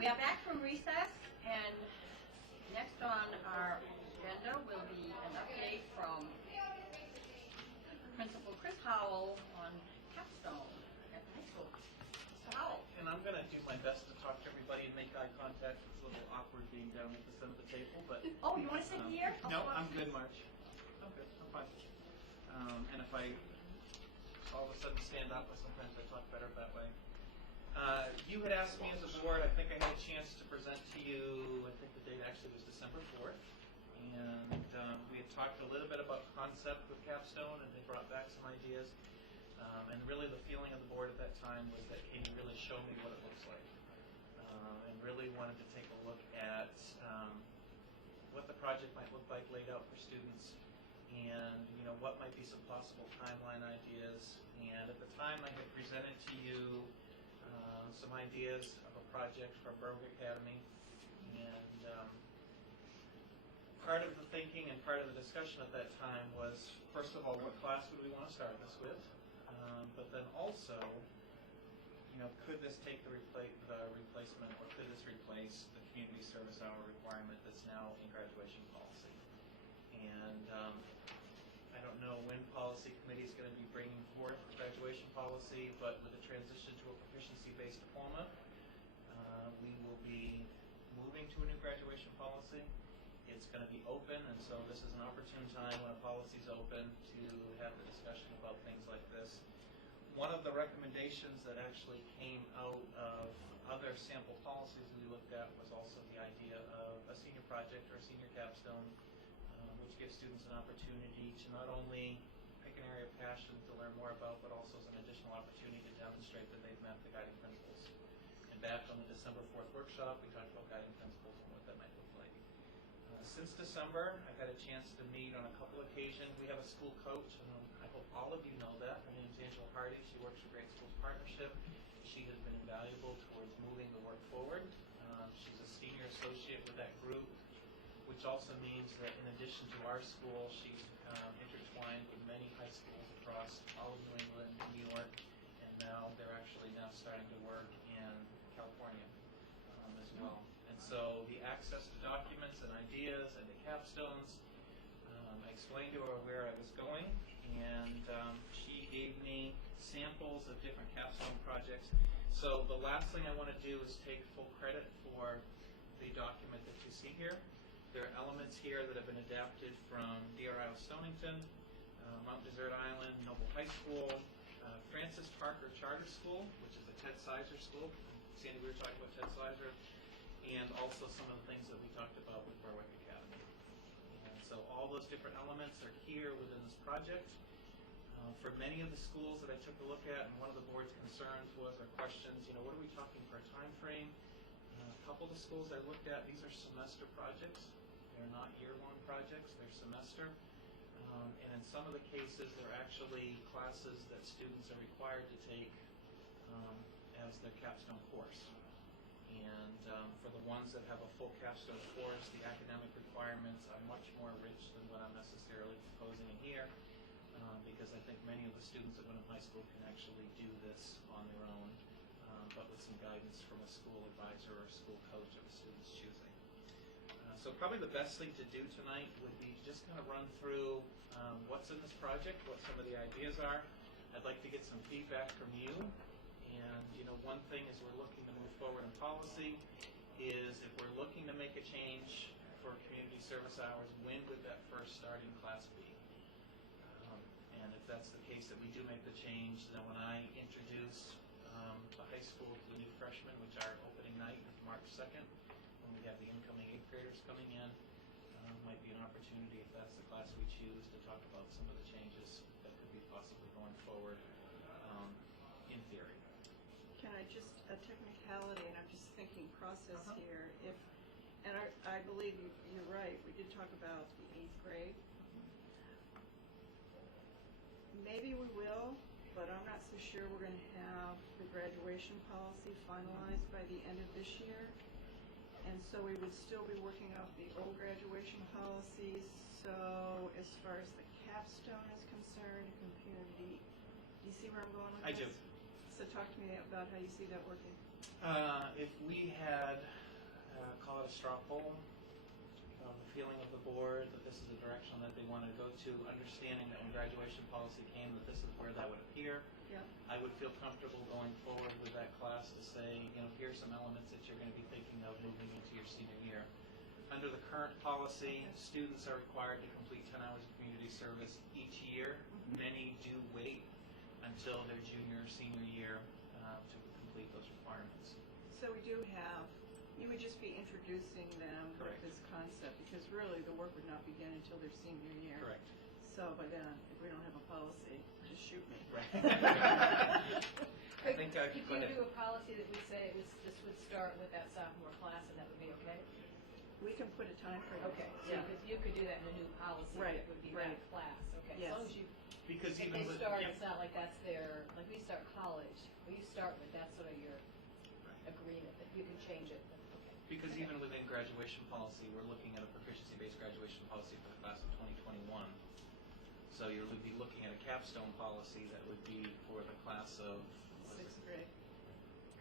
We are back from recess, and next on our agenda will be an update from Principal Chris Howell on Capstone at the high school. Mr. Howell. And I'm going to do my best to talk to everybody and make eye contact. It's a little awkward being down at the center of the table, but... Oh, you want to sit here? No, I'm good, March. I'm good. I'm fine. And if I all of a sudden stand up, sometimes I talk better that way. You had asked me as a board, I think I had a chance to present to you, I think the date actually was December 4th, and we had talked a little bit about concept with Capstone, and they brought back some ideas, and really the feeling of the board at that time was that can you really show me what it looks like, and really wanted to take a look at what the project might look like laid out for students, and what might be some possible timeline ideas. And at the time I had presented to you some ideas of a project for Rubric Academy, and part of the thinking and part of the discussion at that time was, first of all, what class would we want to start this with, but then also, could this take the replacement, or could this replace the community service hour requirement that's now in graduation policy? And I don't know when policy committee is going to be bringing forth graduation policy, but with the transition to a proficiency-based diploma, we will be moving to a new graduation policy. It's going to be open, and so this is an opportune time when a policy is open to have the discussion about things like this. One of the recommendations that actually came out of other sample policies we looked at was also the idea of a senior project or a senior capstone, which gives students an opportunity to not only pick an area of passion to learn more about, but also as an additional opportunity to demonstrate that they've met the guiding principles. And back on the December 4th workshop, we talked about guiding principles and what that might look like. Since December, I've had a chance to meet on a couple occasions. We have a school coach, and I hope all of you know that. Her name's Angela Hardy. She works for Great Schools Partnership. She has been invaluable towards moving the work forward. She's a senior associate with that group, which also means that in addition to our school, she's intertwined with many high schools across all of New England and New York, and they're actually now starting to work in California as well. And so the access to documents and ideas and the capstones, I explained to her where I was going, and she gave me samples of different capstone projects. So the last thing I want to do is take full credit for the document that you see here. There are elements here that have been adapted from DRI Stonington, Mount Desert Island, Noble High School, Francis Parker Charter School, which is a Ted Sizer school. Sandy, we were talking about Ted Sizer, and also some of the things that we talked about with Rubric Academy. And so all those different elements are here within this project. For many of the schools that I took a look at, and one of the board's concerns was, or questions, what are we talking for a time frame? A couple of the schools I looked at, these are semester projects. They're not year-long projects, they're semester. And in some of the cases, they're actually classes that students are required to take as their capstone course. And for the ones that have a full capstone course, the academic requirements are much more rich than what I'm necessarily proposing in here, because I think many of the students at Wyndham High School can actually do this on their own, but with some guidance from a school advisor or a school coach of a student's choosing. So probably the best thing to do tonight would be to just kind of run through what's in this project, what some of the ideas are. I'd like to get some feedback from you. And one thing as we're looking to move forward in policy is if we're looking to make a change for community service hours, when would that first starting class be? And if that's the case that we do make the change, then when I introduce the high school to the new freshmen, which our opening night is March 2nd, when we have the incoming 8th graders coming in, might be an opportunity, if that's the class we choose, to talk about some of the changes that could be possibly going forward in theory. Can I just, a technicality, and I'm just thinking process here, and I believe you're right, we did talk about the 8th grade. Maybe we will, but I'm not so sure we're going to have the graduation policy finalized by the end of this year. And so we would still be working off the old graduation policies. So as far as the capstone is concerned, community, do you see where I'm going with this? I do. So So talk to me about how you see that working. If we had, call it a straw poll, the feeling of the board that this is the direction that they want to go to, understanding that when graduation policy came, that this is where that would appear. Yeah. I would feel comfortable going forward with that class to say, here's some elements that you're going to be thinking of moving into your senior year. Under the current policy, students are required to complete 10 hours of community service each year. Many do wait until their junior or senior year to complete those requirements. So we do have, you would just be introducing them with Correct. this concept, because really the work would not begin until their senior year. Correct. So by then, if we don't have a policy, just shoot me. Right. Could think, you go ahead. do a policy that would say this would start with that sophomore class, and that would be okay? We can put a time frame. Okay, so Yeah. you could do that in a new policy, Right, that would be right. that class, okay? Yes. As long as you, Because if even they with start, it's not like that's their, like we start college, well, you start with, that's sort of your agreement, that you can change it, okay. Because even within graduation policy, we're looking at a proficiency-based graduation policy for the class of 2021. So you would be looking at a capstone policy that would be for the class of, Sixth grade.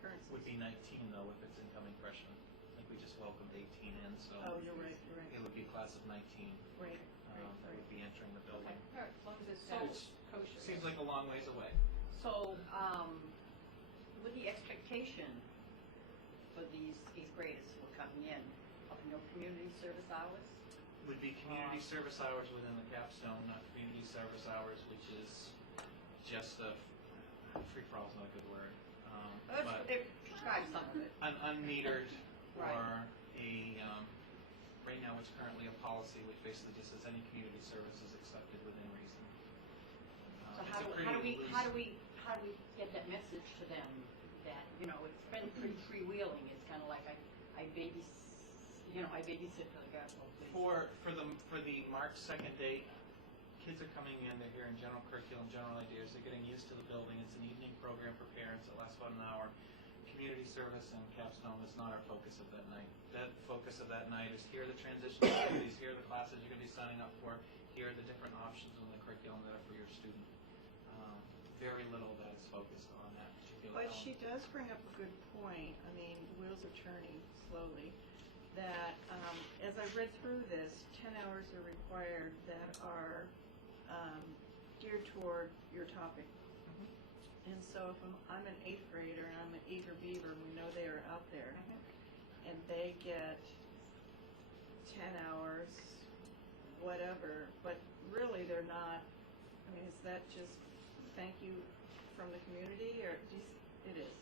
Current would be 19 though if it's incoming freshmen. I think we just welcomed 18 in, so Oh, you're right, you're right. it would be a class of 19 Right, that would be entering the building. Okay, all right, as long as it's Which kosher. seems like a long ways away. So, with the expectation for these eighth graders who are coming in, of no community service hours? Would be community service hours within the capstone, not community service hours, which is just a free-for-all is not a good word. But They've described some of it. an unmetered Right. or a, right now it's currently a policy which basically just says any community service is accepted within reason. So It's how a do pretty we get that message to them that, it's been pretty freewheeling, it's kind of like I babysit for the guys. For the March 2nd date, kids are coming in, they're hearing general curriculum, general ideas, they're getting used to the building. It's an evening program for parents, it lasts about an hour. Community service and capstone is not our focus of that night. That focus of that night is here are the transition activities, here are the classes you're going to be signing up for, here are the different options in the curriculum that are for your student. Very little that is focused on that particular But element. she does bring up a good point. I mean, the wheels are turning slowly. That as I read through this, 10 hours are required that are geared toward your topic. And so if I'm an 8th grader and I'm an eager beaver, and we know they are out there, and they get 10 hours, whatever, but really they're not, I mean, is that just thank you from the community, or it is?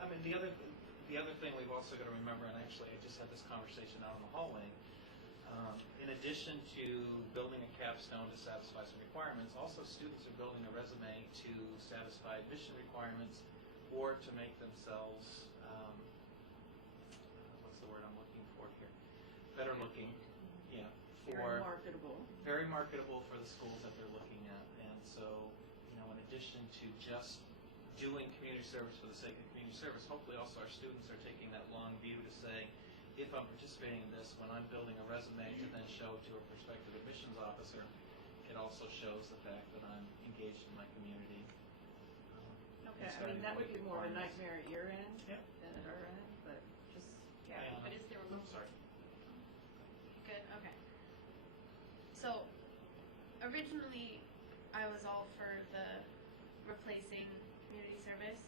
I mean, the other thing we've also got to remember, and actually I just had this conversation out in the hallway, in addition to building a capstone to satisfy some requirements, also students are building a resume to satisfy admission requirements or to make themselves, what's the word I'm looking for here? Better looking, yeah. Very marketable. Very marketable for the schools that they're looking at. And so, in addition to just doing community service for the sake of community service, hopefully also our students are taking that long view to say, if I'm participating in this, when I'm building a resume to then show to a prospective admissions officer, it also shows the fact that I'm engaged in my community. Okay, I mean, that would be more of a nightmare at your end Yeah. than at our end, but just, But is there a I'm sorry. Good, okay. So, originally, I was all for the replacing community service,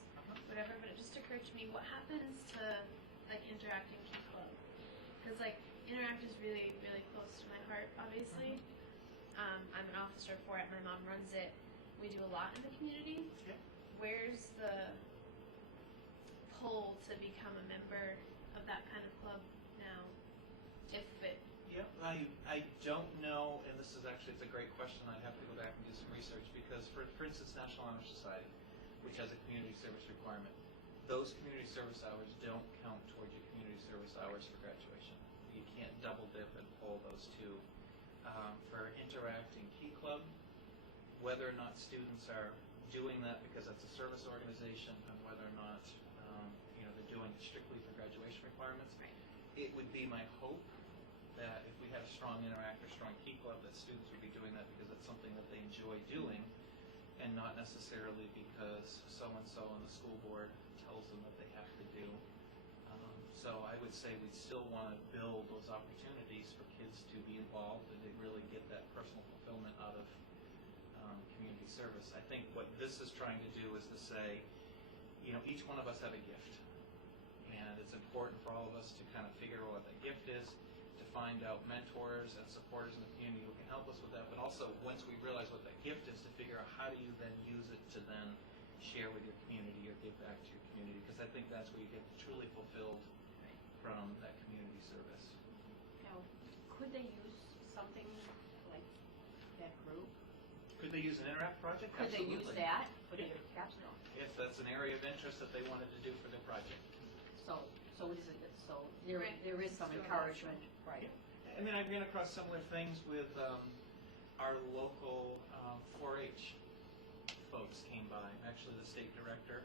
whatever, but it just occurred to me, what happens to, Interact and Key Club? Because, Interact is really, really close to my heart, obviously. I'm an officer for it, my mom runs it. We do a lot in the community. Yeah. Where's the pull to become a member of that kind of club now, if it Yeah, I don't know, and this is actually, it's a great question. I'd have to go back and do some research because, for instance, National Honor Society, which has a community service requirement, those community service hours don't count toward your community service hours for graduation. You can't double dip and pull those two. For Interact and Key Club, whether or not students are doing that because that's a service organization and whether or not they're doing it strictly for graduation requirements, it would be my hope that if we had a strong Interact or strong Key Club, that students would be doing that because it's something that they enjoy doing, and not necessarily because so-and-so on the school board tells them that they have to do. So I would say we'd still want to build those opportunities for kids to be involved and to really get that personal fulfillment out of community service. I think what this is trying to do is to say, each one of us have a gift. And it's important for all of us to kind of figure out what that gift is, to find out mentors and supporters in the community who can help us with that, but also once we realize what that gift is, to figure out how do you then use it to then share with your community or give back to your community, because I think that's where you get truly fulfilled from that community service. Now, could they use something like that group? Could they use an Interact project? Could they use Absolutely. that? Put it in Capstone. If that's an area of interest that they wanted to do for their project. So is it, so there is some Still encouragement, right? I mean, I ran across similar things with our local 4-H folks came by, actually the state director,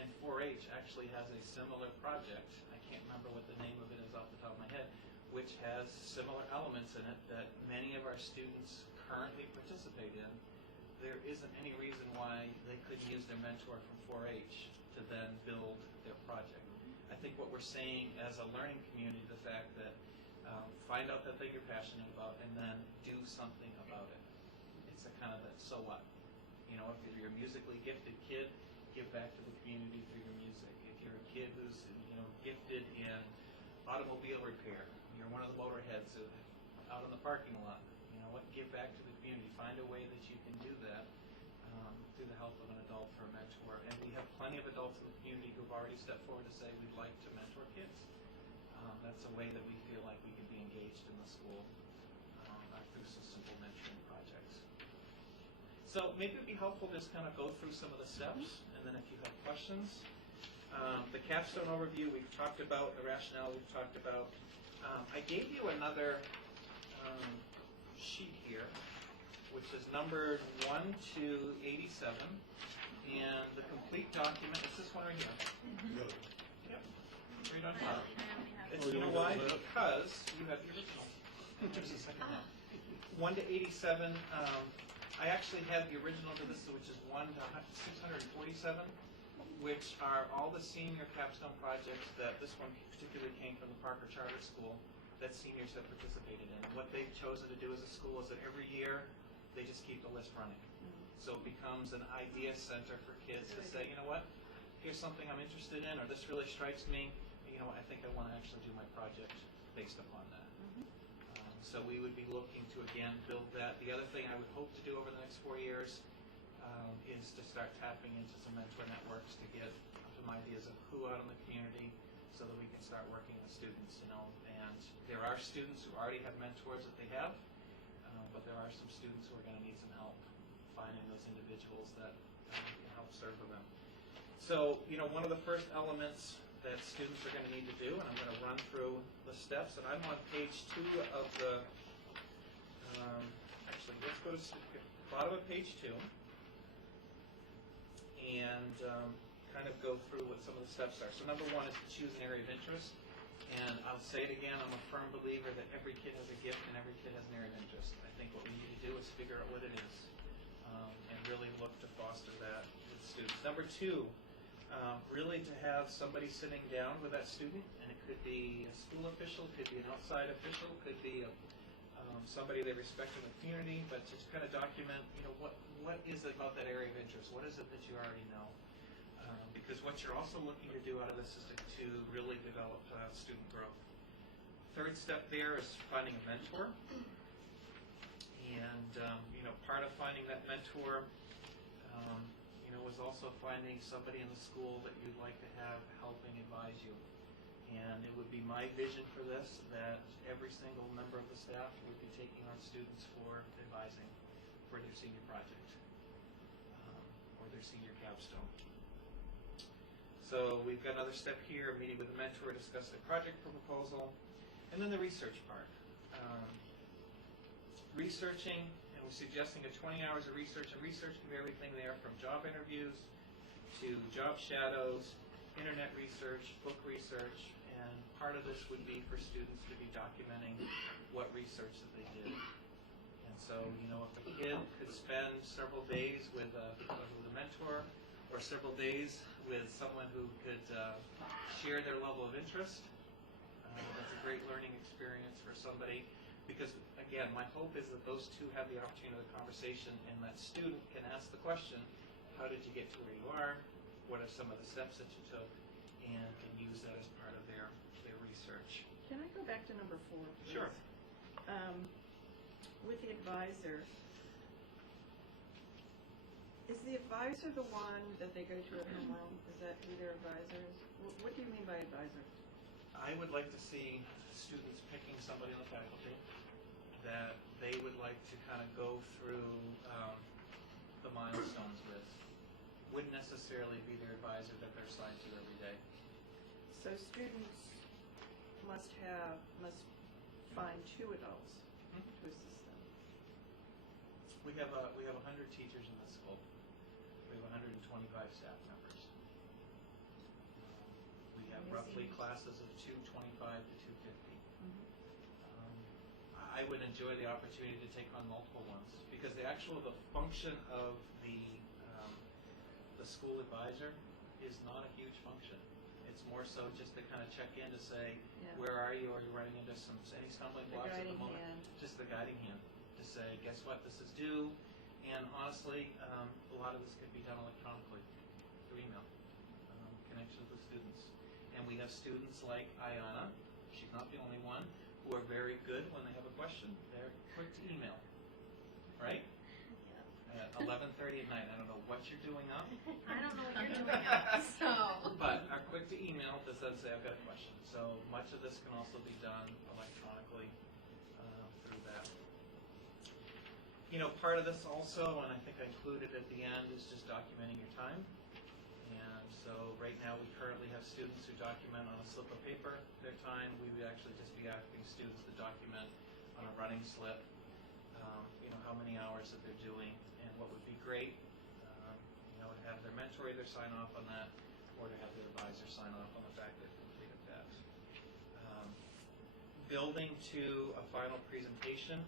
and 4-H actually has a similar project. I can't remember what the name of it is off the top of my head, which has similar elements in it that many of our students currently participate in. There isn't any reason why they couldn't use their mentor from 4-H to then build their project. I think what we're saying as a learning community, the fact that find out that thing you're passionate about and then do something about it. It's a kind of that so what. If you're a musically gifted kid, give back to the community through your music. If you're a kid who's gifted in automobile repair, you're one of the motorheads out in the parking lot, give back to the community. Find a way that you can do that through the help of an adult or a mentor. And we have plenty of adults in the community who've already stepped forward to say we'd like to mentor kids. That's a way that we feel like we can be engaged in the school through some simple mentoring projects. So maybe it'd be helpful to just kind of go through some of the steps, and then if you have questions. The Capstone Overview we've talked about, the rationale we've talked about. I gave you another sheet here, which is numbered 1 to 87, and the complete document, is this one right here? Yep, right on top. It's, you know why? Because you have the original. Just a second now. 1 to 87, I actually have the original to this, which is 1 to 647, which are all the senior capstone projects that this one particularly came from the Parker Charter School that seniors have participated in. And what they've chosen to do as a school is that every year they just keep the list running. So it becomes an idea center for kids to say, you know what, here's something I'm interested in, or this really strikes me. I think I want to actually do my project based upon that. So we would be looking to, again, build that. The other thing I would hope to do over the next 4 years is to start tapping into some mentor networks to get some ideas of who out in the community so that we can start working with students, And there are students who already have mentors that they have, but there are some students who are going to need some help finding those individuals that can help serve them. So, one of the first elements that students are going to need to do, and I'm going to run through the steps, and I'm on page 2 of the, actually, let's go to the bottom of page 2, and kind of go through what some of the steps are. So number 1 is to choose an area of interest, and I'll say it again, I'm a firm believer that every kid has a gift and every kid has an area of interest. I think what we need to do is figure out what it is, and really look to foster that with students. Number 2, really to have somebody sitting down with that student, and it could be a school official, could be an outside official, could be somebody they respect in the community, but just kind of document, what is it about that area of interest? What is it that you already know? Because what you're also looking to do out of this is to really develop student growth. Third step there is finding a mentor, and part of finding that mentor was also finding somebody in the school that you'd like to have helping advise you. And it would be my vision for this that every single member of the staff would be taking on students for advising for their senior project or their senior capstone. So we've got another step here, meeting with a mentor, discuss the project proposal, and then the research part. Researching, and we're suggesting 20 hours of research, and research can be everything there from job interviews to job shadows, internet research, book research, and part of this would be for students to be documenting what research that they did. And And so, you know, if a kid could spend several days with a mentor, or several days with someone who could share their level of interest, that's a great learning experience for somebody. Because, again, my hope is that those two have the opportunity of the conversation, and that student can ask the question, how did you get to where you are? What are some of the steps that you took? And can use that as part of their research. Can I go back to number 4, please? Sure. With the advisor, is the advisor the one that they go to at home alone? Is that who their advisor is? What do you mean by advisor? I would like to see students picking somebody on the faculty that they would like to kind of go through the milestones with. Wouldn't necessarily be their advisor that they're assigned to every day. So students must find 2 adults to assist them. We have 100 teachers in this school. We have 125 staff members. We have roughly classes of 225 to 250. I would enjoy the opportunity to take on multiple ones, because the function of the school advisor is not a huge function. It's more so just to kind of check in to say, where are you? Are you running into any stumbling blocks at the moment? Hand. Just the guiding hand to say, guess what, this is due. And honestly, a lot of this could be done electronically through email, connections with students. And we have students like Ayana, she's not the only one, who are very good when they have a question. They're quick to email, right? At 11:30 at night. I don't know what you're doing up. I don't know what you're doing up, so. But are quick to email to then say, I've got a question. So much of this can also be done electronically through that. You know, part of this also, and I think I included at the end, is just documenting your time. And so right now we currently have students who document on a slip of paper their time. We would actually just be asking students to document on a running slip, you know, how many hours that they're doing. And what would be great, you know, to have their mentor either sign off on that, or to have their advisor sign off on the fact they've completed that. Building to a final presentation,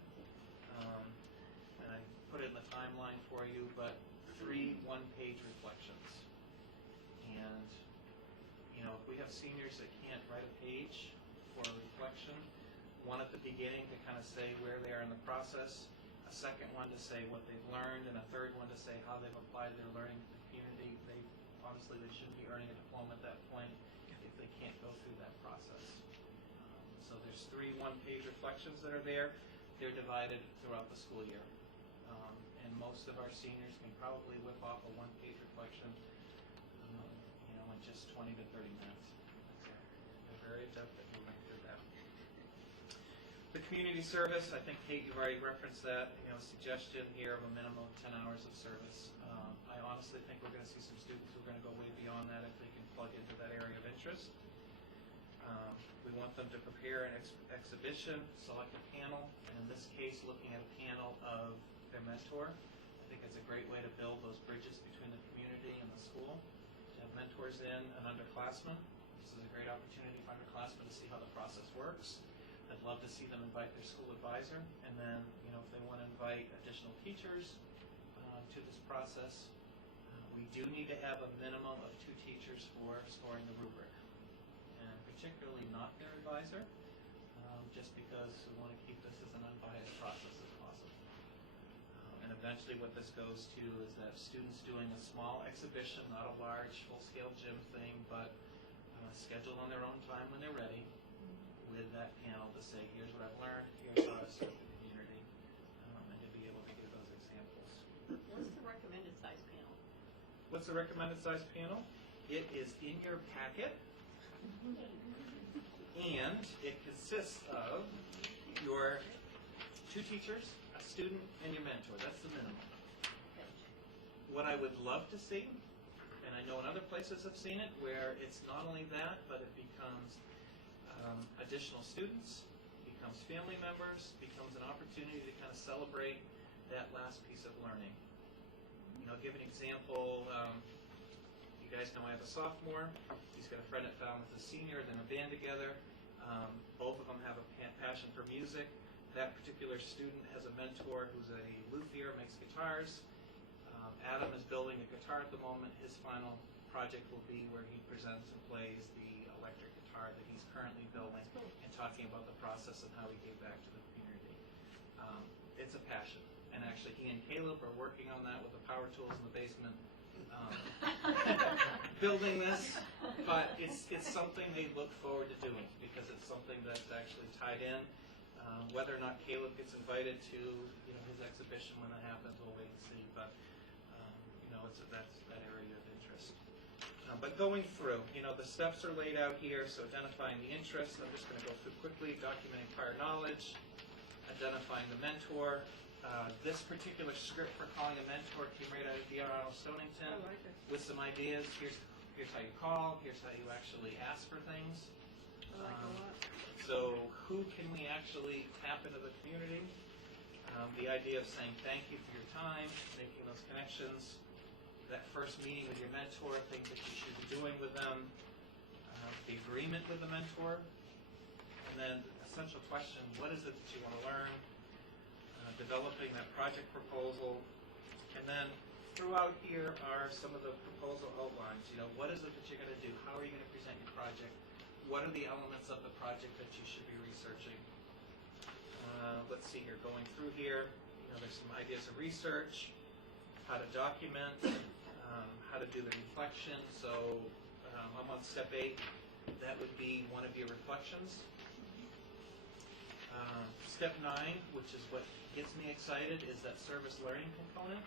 and I put it in the timeline for you, but 3 one-page reflections. And, you know, if we have seniors that can't write a page for a reflection, one at the beginning to kind of say where they are in the process, a second one to say what they've learned, and a third one to say how they've applied their learning to the community. Honestly, they shouldn't be earning a diploma at that point if they can't go through that process. So there's 3 one-page reflections that are there. They're divided throughout the school year. And most of our seniors can probably whip off a one-page reflection, you know, in just 20 to 30 minutes. So they're very adept at moving through that. The community service, I think, Kate, you've already referenced that, you know, suggestion here of a minimum of 10 hours of service. I honestly think we're going to see some students who are going to go way beyond that if they can plug into that area of interest. We want them to prepare an exhibition, select a panel, and in this case, looking at a panel of their mentor. I think it's a great way to build those bridges between the community and the school. To have mentors in an underclassman. This is a great opportunity for underclassmen to see how the process works. I'd love to see them invite their school advisor, and then, you know, if they want to invite additional teachers to this process, we do need to have a minimum of 2 teachers for scoring the rubric, and particularly not their advisor, just because we want to keep this as an unbiased process as possible. And eventually what this goes to is that students doing a small exhibition, not a large full-scale gym thing, but scheduled on their own time when they're ready, with that panel to say, here's what I've learned, here's how I serve the community, and to be able to give those examples. What's the recommended size panel? What's the recommended size panel? It is in your packet, and it consists of your 2 teachers, a student, and your mentor. That's the minimum. What I would love to see, and I know in other places I've seen it, where it's not only that, but it becomes additional students, becomes family members, becomes an opportunity to kind of celebrate that last piece of learning. You know, I'll give an example. You guys know I have a sophomore. He's got a friend that found with a senior. They're in a band together. Both of them have a passion for music. That particular student has a mentor who's a luthier, makes guitars. Adam is building a guitar at the moment. His final project will be where he presents and plays the electric guitar that he's currently building and talking about the process and how he gave back to the community. It's a passion. And actually he and Caleb are working on that with the power tools in the basement, building this, but it's something they look forward to doing because it's something that's actually tied in. Whether or not Caleb gets invited to his exhibition when that happens, we'll wait and see. But that's that area of interest. But going through, the steps are laid out here. So identifying the interest. I'm just going to go through quickly. Documenting prior knowledge. Identifying the mentor. This particular script for calling a mentor came right out of DR Stonington I like it. with some ideas. Here's how you call. Here's how you actually ask for things. I like it a lot. So who can we actually tap into the community? The idea of saying thank you for your time, making those connections, that first meeting with your mentor, things that you should be doing with them, the agreement with the mentor, and then the essential question, what is it that you want to learn? Developing that project proposal, and then throughout here are some of the proposal outlines. What is it that you're going to do? How are you going to present your project? What are the elements of the project that you should be researching? Let's see here, going through here, there's some ideas of research, how to document, how to do the reflection. So I'm on step 8. That would be one of your reflections. Step 9, which is what gets me excited, is that service learning component.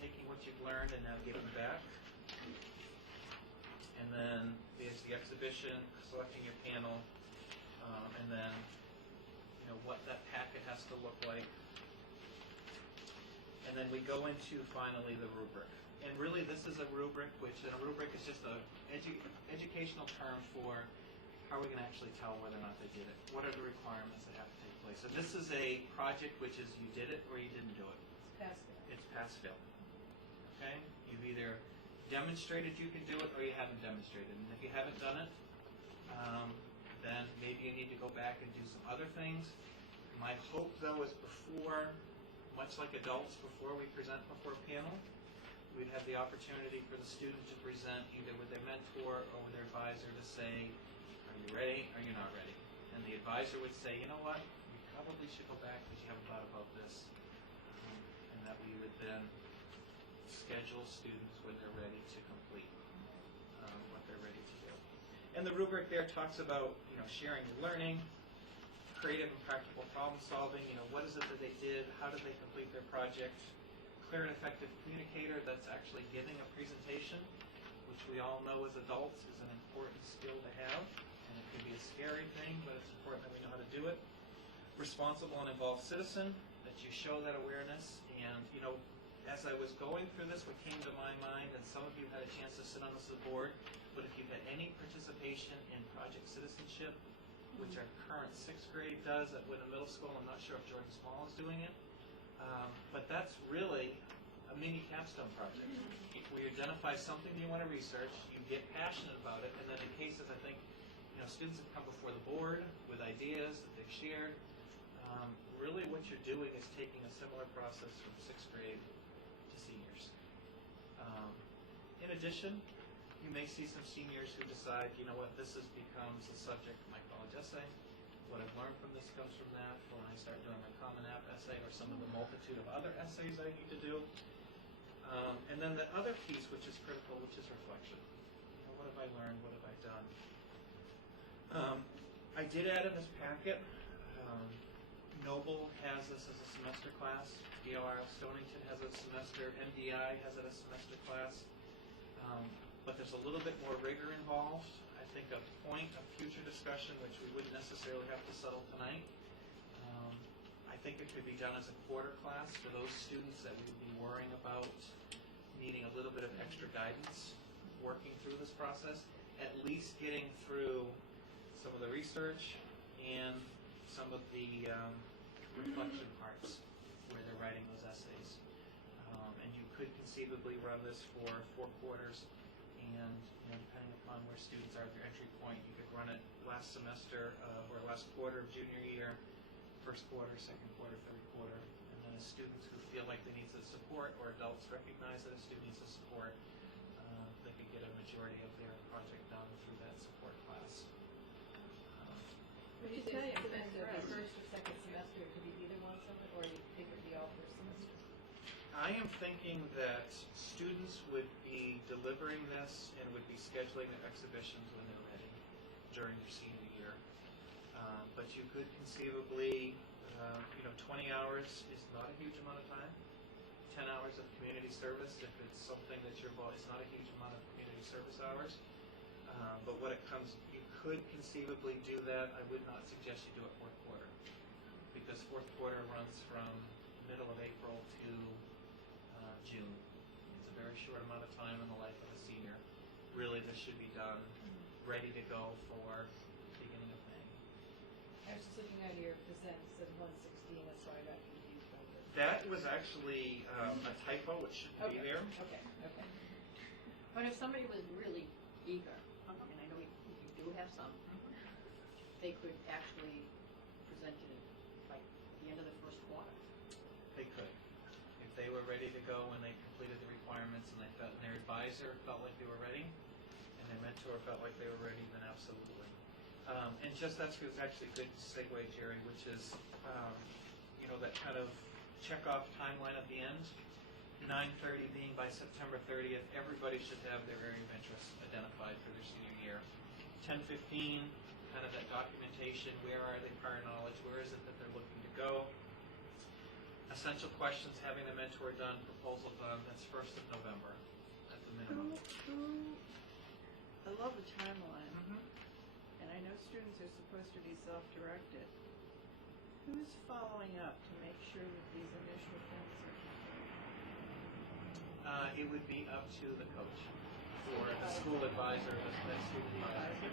Taking what you've learned and now giving back. And then there's the exhibition, selecting your panel, and then what that packet has to look like. And then we go into finally the rubric. And really this is a rubric, which a rubric is just an educational term for how are we going to actually tell whether or not they did it. What are the requirements that have to take place? So this is a project which is you did it or you didn't do it. It's pass-fail. Okay? You've either demonstrated you can do it or you haven't demonstrated. And if you haven't done it, then maybe you need to go back and do some other things. My hope, though, is before, much like adults, before we present before a panel, we'd have the opportunity for the student to present either with their mentor or with their advisor to say, are you ready? Are you not ready? And the advisor would say, you know what? You probably should go back because you haven't thought about this. And that we would then schedule students when they're ready to complete what they're ready to do. And the rubric there talks about sharing the learning, creative and practical problem solving. What is it that they did? How did they complete their project? Clear and effective communicator. That's actually giving a presentation, which we all know as adults is an important skill to have, and it can be a scary thing, but it's important that we know how to do it. Responsible and involved citizen. That you show that awareness. And as I was going through this, what came to my mind, and some of you had a chance to sit on this board, but if you've had any participation in project citizenship, which our current 6th grade does at Whitney Middle School, I'm not sure if Jordan Small is doing it, but that's really a mini capstone project. Where you identify something you want to research, you get passionate about it, and then in cases, I think, students have come before the board with ideas that they've shared. Really what you're doing is taking a similar process from 6th grade to seniors. In addition, you may see some seniors who decide, this becomes a subject of my college essay. What I've learned from this comes from that when I start doing my Common App essay or some of the multitude of other essays I need to do. And then the other piece, which is critical, which is reflection. What have I learned? What have I done? I did add in this packet. Noble has this as a semester class. DLR Stonington has a semester. MDI has it as a semester class. But there's a little bit more rigor involved. I think a point of future discussion, which we wouldn't necessarily have to settle tonight. I think it could be done as a quarter class for those students that would be worrying about needing a little bit of extra guidance working through this process, at least getting through some of the research and some of the reflection parts where they're writing those essays. And you could conceivably run this for 4 quarters, and depending upon where students are at their entry point, you could run it last semester or last quarter of junior year, first quarter, second quarter, third quarter, and then as students who feel like they need the support, or adults recognize that a student needs the support, they could get a majority of their project done through that support class. When you tell say you, the it's impressive. first or second semester, it could be either one of it, or you think it would be all first semester? I am thinking that students would be delivering this and would be scheduling their exhibitions when they're ready during their senior year. But you could conceivably, 20 hours is not a huge amount of time. 10 hours of community service, if it's something that you're involved, it's not a huge amount of community service hours. But when it comes, you could conceivably do that. I would not suggest you do it fourth quarter, because fourth quarter runs from middle of April to June. It's a very short amount of time in the life of a senior. Really, this should be done, ready to go for beginning of May. I was just looking at your percent, it said 116, that's why I got confused on this. That was actually a typo. It shouldn't be there. Okay, okay. But if somebody was really eager, and I know you do have some, they could actually present it like at the end of the first quarter. They could. If they were ready to go when they completed the requirements and they felt, and their advisor felt like they were ready, and their mentor felt like they were ready, then absolutely. And just that's actually a good segue, Jerry, which is, that kind of check-off timeline at the end. 9:30 being by September 30th, everybody should have their area of interest identified for their senior year. 10:15, kind of that documentation, where are they prior knowledge, where is it that they're looking to go. Essential questions, having the mentor done, proposal done, that's 1st of November at the minimum. I love the timeline, and I know students are supposed to be self-directed. Who's following up to make sure that these initial things are complete? It would be up to the coach or the school advisor, the student advisor.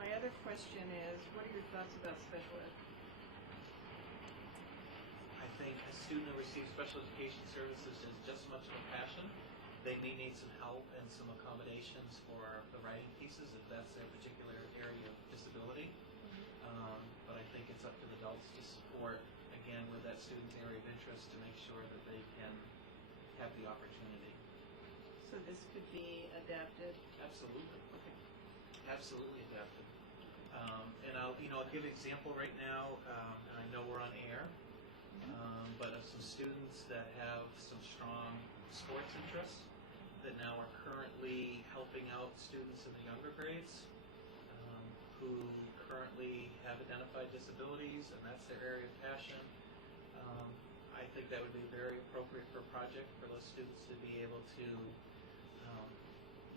My other question is, what are your thoughts about special ed? I think a student who receives special education services is just as much of a passion. They may need some help and some accommodations for the writing pieces if that's their particular area of disability. But I think it's up to the adults to support, again, with that student's area of interest to make sure that they can have the opportunity. So this could be adapted? Absolutely. Absolutely adapted. And I'll give an example right now, and I know we're on air, but of some students that have some strong sports interests that now are currently helping out students in the younger grades who currently have identified disabilities, and that's their area of passion. I think that would be very appropriate for a project for those students to be able to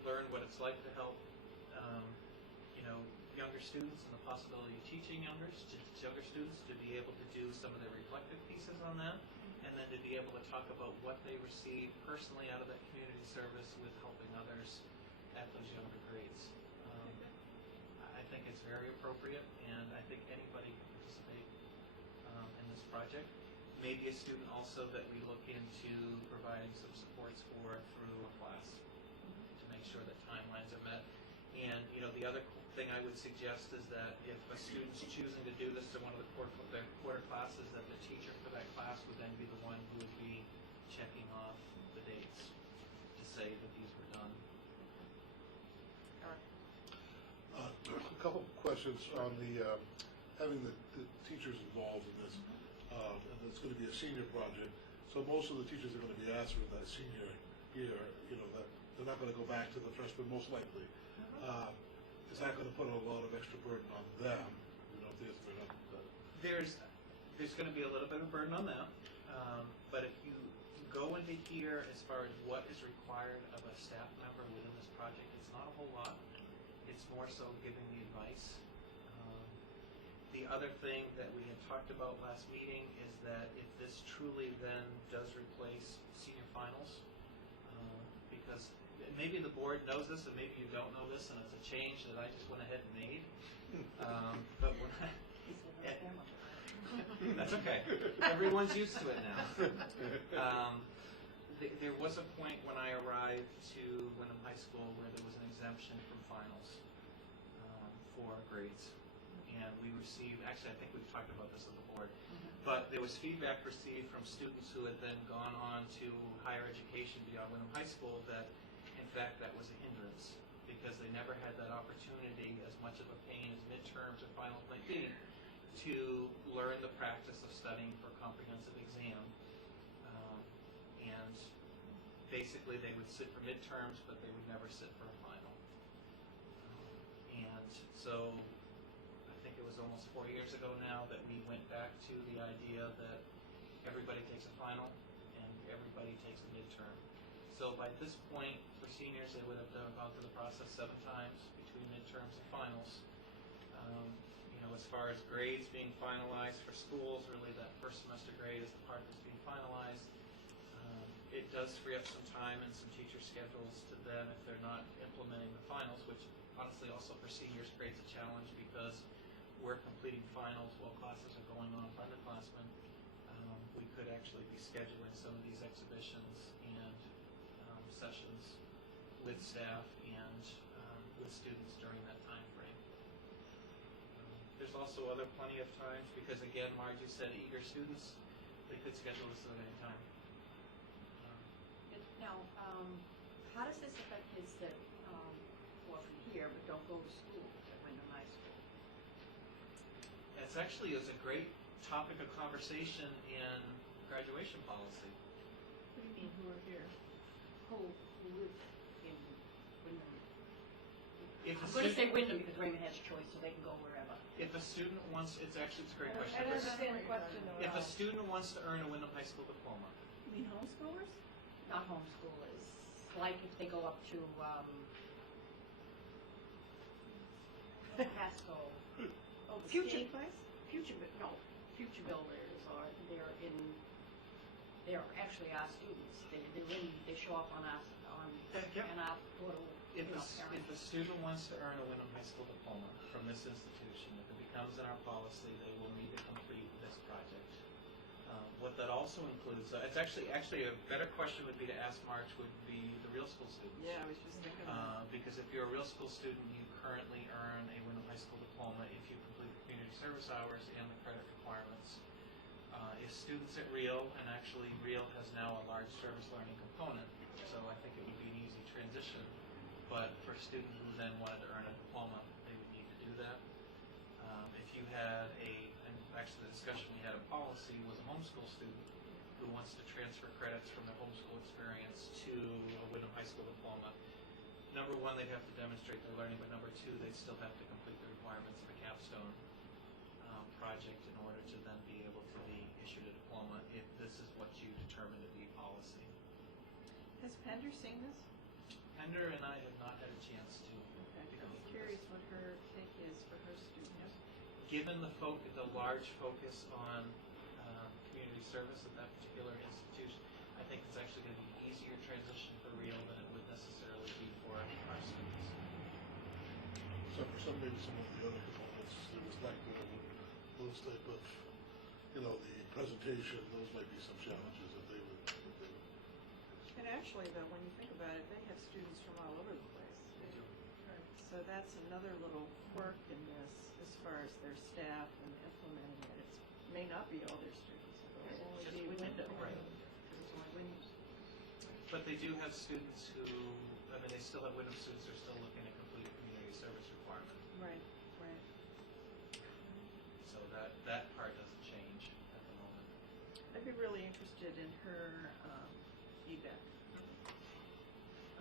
learn what it's like to help younger students and the possibility of teaching younger students to be able to do some of their reflective pieces on that, and then to be able to talk about what they receive personally out of that community service with helping others at those younger grades. I think it's very appropriate, and I think anybody can participate in this project. Maybe a student also that we look into providing some supports for through a class to make sure that timelines are met. And the other thing I would suggest is that if a student's choosing to do this to one of the quarter classes, that the teacher for that class would then be the one who would be checking off the dates to say that these were done. A couple of questions on the having the teachers involved in this, and it's going to be a senior project. So most of the teachers are going to be asked for that senior year. That they're not going to go back to the freshman, most likely. Is that going to put a lot of extra burden on them? There's going to be a little bit of burden on them, but if you go into here as far as what is required of a staff member within this project, it's not a whole lot. It's more so giving the advice. The other thing that we had talked about last meeting is that if this truly then does replace senior finals, because maybe the board knows this and maybe you don't know this, and it's a change that I just went ahead and made. But when that's okay. Everyone's used to it now. There was a point when I arrived to Wyndham High School where there was an exemption from finals for grades. and we received, actually I think we've talked about this at the board, but there was feedback received from students who had then gone on to higher education beyond Wyndham High School that in fact that was a hindrance because they never had that opportunity, as much of a pain as midterms or finals might be, to learn the practice of studying for a comprehensive exam. And basically they would sit for midterms, but they would never sit for a final. And so I think it was almost 4 years ago now that we went back to the idea that everybody takes a final and everybody takes a midterm. So by this point, for seniors, they would have gone through the process 7 times between midterms and finals. As far as grades being finalized for schools, really that first semester grade is the part that's being finalized. It does free up some time and some teacher schedules to then, if they're not implementing the finals, which honestly also for seniors creates a challenge because we're completing finals while classes are going on for underclassmen. We could actually be scheduling some of these exhibitions and sessions with staff and with students during that time frame. There's also plenty of times because, again, Margie said eager students, they could schedule this at any time. Now, how does this affect kids that work here but don't go to school at Wyndham High School? It's actually is a great topic of conversation in graduation policy. What do you mean, who are here? Who live in Wyndham? If I'm a going to say student- Wyndham because Raymond has a choice, so they can go wherever. If a student wants, it's a great question. I don't understand the question though. If a student wants to earn a Wyndham High School diploma, You mean homeschoolers? Not homeschoolers, like if they go up to Pasco, Oh, the Future. skiing place? Future Builders, or they're actually our students. They show up on our Yeah. and our little if a parents. student wants to earn a Wyndham High School diploma from this institution, if it becomes in our policy, they will need to complete this project. What that also includes, it's actually a better question would be to ask March would be the real school students. Yeah, I was just thinking that. Because if you're a real school student, you currently earn a Wyndham High School diploma if you complete the community service hours and the credit requirements. If students at Real, and actually Real has now a large service learning component, so I think it would be an easy transition. But for a student who then wanted to earn a diploma, they would need to do that. If you had and actually the discussion we had in policy was a homeschool student who wants to transfer credits from their homeschool experience to a Wyndham High School diploma. Number one, they'd have to demonstrate their learning, but number two, they'd still have to complete the requirements of the Capstone project in order to then be able to be issued a diploma if this is what you determine to be policy. Has Pender seen this? Pender and I have not had a chance to. Okay, I'm curious what her take is for her students. Given the large focus on community service at that particular institution, I think it's actually going to be an easier transition for Real than it would necessarily be for our students. So for maybe some of the other components, there was like those type of, the presentation, those might be some challenges that they would. And actually, though, when you think about it, they have students from all over the place. They do. So that's another little quirk in this, as far as their staff and implementing it. It may not be all their students, it'll only Just be Wyndham. Wyndham. Right. It's only Wyndham. But they do have students who, they still have Wyndham students who are still looking to complete a community service requirement. Right, right. So that part doesn't change at the moment. I'd be really interested in her feedback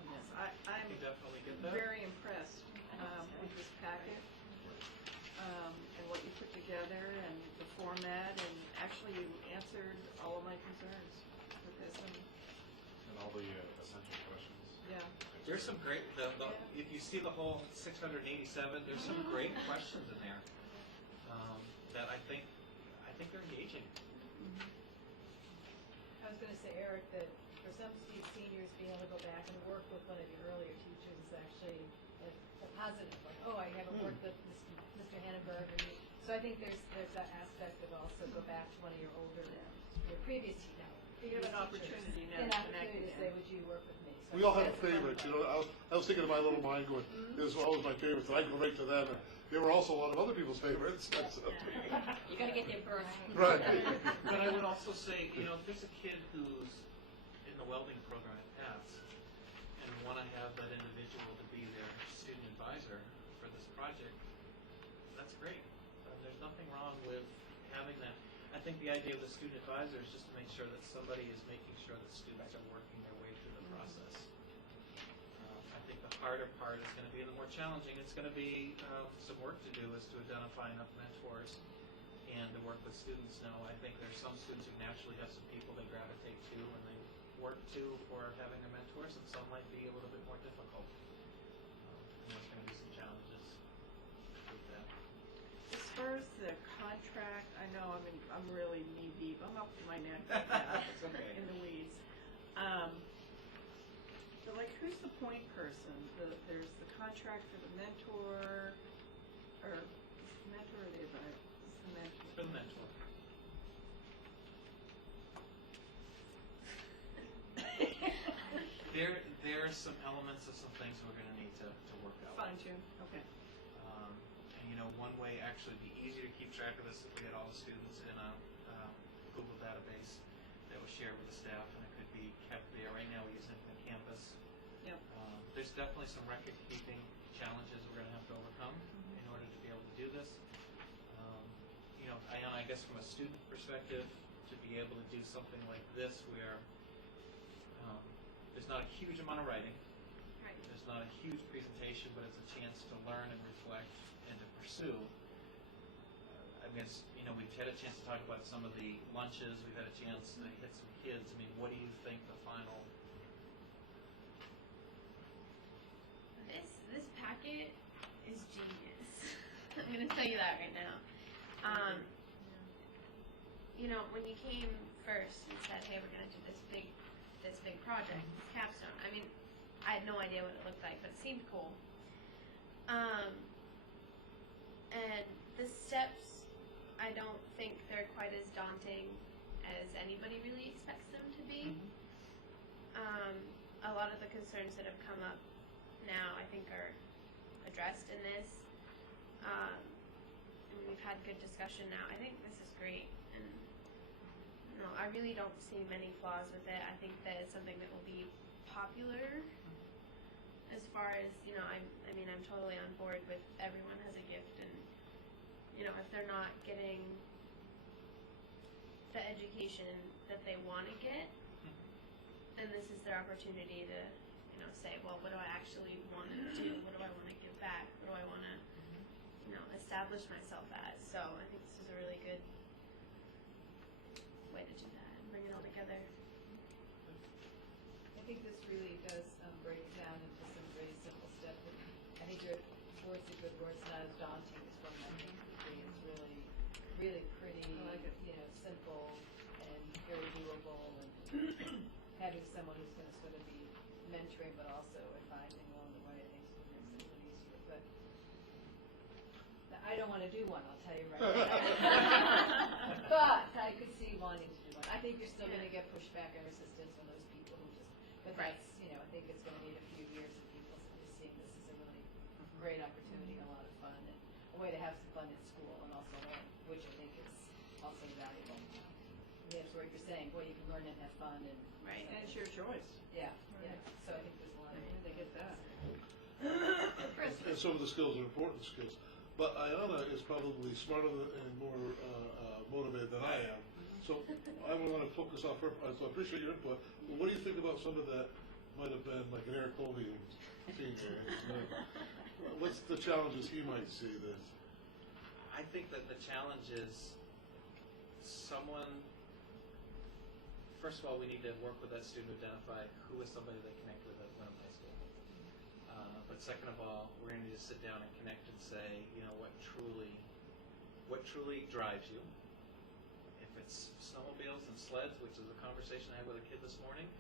on this. I'm You definitely get that. very impressed with this packet and what you put together and the format, and actually you answered all of my concerns with this. And all the essential questions. Yeah. There's some great, if you see the whole 687, there's some great questions in there that I think they're engaging. I was going to say, Eric, that for some seniors, being able to go back and work with one of your earlier teachers is actually a positive. Like, oh, I haven't worked with Mr. Hannenberg. So I think there's that aspect of also go back to one of your older, your previous teacher, You have an opportunity now An to connect opportunity to again. say, would you work with me? So We all have a that's fun favorite, you part. know, I was thinking in my little mind going, this was always my favorites, and I go right to them, and there were also a lot of other people's favorites. So. You gotta get there first. Right. But I would also say, you know, if there's a kid who's in the welding program at PATS and want to have that individual to be their student advisor for this project, that's great. There's nothing wrong with having that. I think the idea of the student advisor is just to make sure that somebody is making sure that students are working their way through the process. I think the harder part is going to be, and the more challenging, it's going to be some work to do is to identify enough mentors and to work with students. Now, I think there's some students who naturally have some people they gravitate to and they work to for having their mentors, and some might be a little bit more difficult. And there's going to be some challenges with that. As far as the contract, I know I'm really knee deep. I'm up to my neck right now It's okay. in the weeds. But like, who's the point person? There's the contract for the mentor, or mentor or the advisor? It's the mentor. For the mentor. There are some elements of some things we're going to need to work out. Fine tune. Okay. And you know, one way actually it'd be easier to keep track of this if we had all the students in a Google database that was shared with the staff, and it could be kept there. Right now we use it in Canvas. Yep. There's definitely some record-keeping challenges we're going to have to overcome in order to be able to do this. You know, I guess from a student perspective, to be able to do something like this where there's not a huge amount of writing, Right. there's not a huge presentation, but it's a chance to learn and reflect and to pursue. I guess, you know, we've had a chance to talk about some of the lunches, we've had a chance to hit some kids. I mean, what do you think the final? This packet is genius. I'm gonna tell you that right now. You know, when you came first and said, "Hey, we're gonna do this big project, this capstone," I mean, I had no idea what it looked like, but it seemed cool. And the steps, I don't think they're quite as daunting as anybody really expects them to be. A lot of the concerns that have come up now, I think, are addressed in this. And we've had good discussion now. I think this is great, and no, I really don't see many flaws with it. I think that it's something that will be popular. As far as, you know, I mean, I'm totally on board with everyone has a gift, and you know, if they're not getting the education that they want to get, and this is their opportunity to, you know, say, well, what do I actually want to do? What do I want to give back? What do I want to, you know, establish myself as? So I think this is a really good way to do that and bring it all together. I think this really does break down into some very simple steps. I think your word's a good word. It's not as daunting as one might think it would be. It's really, really pretty, I like it. you know, simple and very doable. And having someone who's going to sort of be mentoring but also advising along the way, I think is what makes it a little easier. But I don't want to do one, I'll tell you right now. But I could see wanting to do one. I think you're still going to get pushback and resistance from those people who just, but that's, you know, I think it's going to need a few years of people sort of seeing this as a really great opportunity and a lot of fun, and a way to have some fun at school and also learn, which I think is also valuable. That's what you're saying, boy, you can learn and have fun and. Right. And it's your choice. Yeah, yeah, so I think there's a lot of. They get that. And some of the skills are important skills. But Ayana is probably smarter and more motivated than I am. So I want to focus off her. So I appreciate your input. What do you think about somebody that might have been like an Eric Colby senior? What's the challenges he might see then? I think that the challenge is someone. First of all, we need to work with that student to identify who is somebody they connect with at Wyndham High School. But second of all, we're going to need to sit down and connect and say, you know, what truly drives you. If it's snowmobiles and sleds, which is a conversation I had with a kid this morning,